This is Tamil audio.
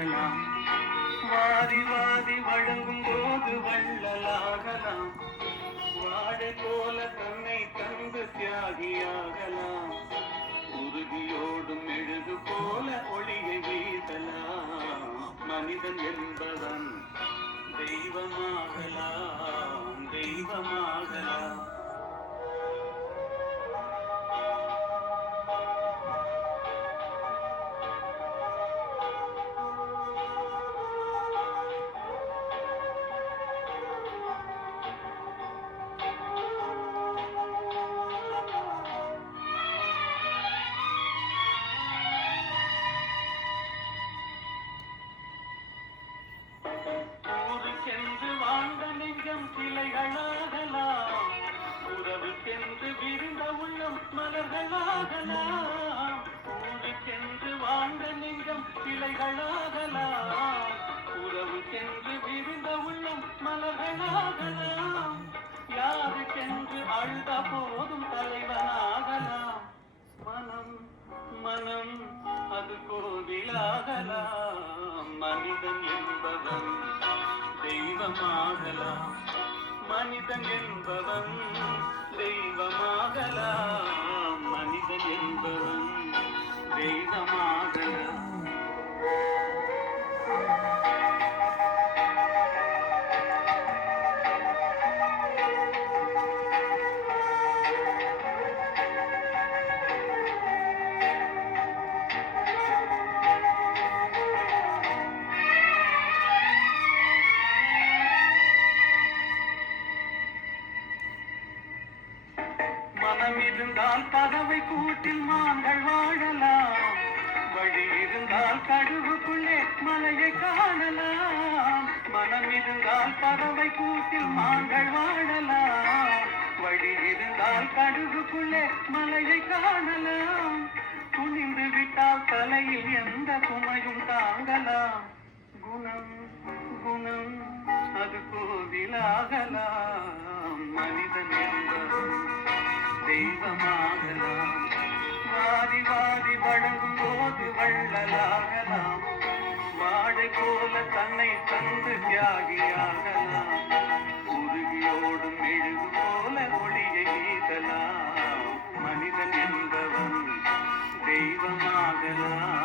ஆகலாம். வாரி வாரி வழங்கும் போது வள்ளலாகலாம். வாழை போல தன்னை தந்து தியாகியாகலாம். உறுதியோடும் மெழுகு போல ஒளியை வீசலாம். மனிதன் என்பவன் தெய்வமாகலாம், தெய்வமாகலாம். ஊருக்கென்று வாழ்ந்த நெஞ்சம் சிலைகளாகலாம். உறவுக்கென்று விருந்த உள்ளம் மலர்களாகலாம். ஊருக்கென்று வாழ்ந்த நெஞ்சம் சிலைகளாகலாம். உறவுக்கென்று விருந்த உள்ளம் மலர்களாகலாம். யாருக்கென்று அழுத போதும் தலைவனாகலாம். மனம் மனம் அது கோவிலாகலாம். மனிதன் என்பவன் தெய்வமாகலாம். மனிதன் என்பவன் தெய்வமாகலாம். மனிதன் என்பவன் தெய்வமாகலாம். மனம் இருந்தால் பறவை கூட்டில் மான்கள் வாழலாம். வழி இருந்தால் கடுவுக்குள்ளே மலையை காணலாம். மனம் இருந்தால் பறவை கூட்டில் மான்கள் வாழலாம். வழி இருந்தால் கடுவுக்குள்ளே மலையை காணலாம். துணிந்து விட்டால் தலையில் எந்த சுமையும் தாங்கலாம். குணம் குணம் அது கோவிலாகலாம். மனிதன் என்பவன் தெய்வமாகலாம். வாரி வாரி வழங்கும் போது வள்ளலாகலாம். வாழை போல தன்னை தந்து தியாகியாகலாம். உருகியோடும் மெழுகு போல ஒளியை வீசலாம். மனிதன் என்பவன் தெய்வமாகலாம்.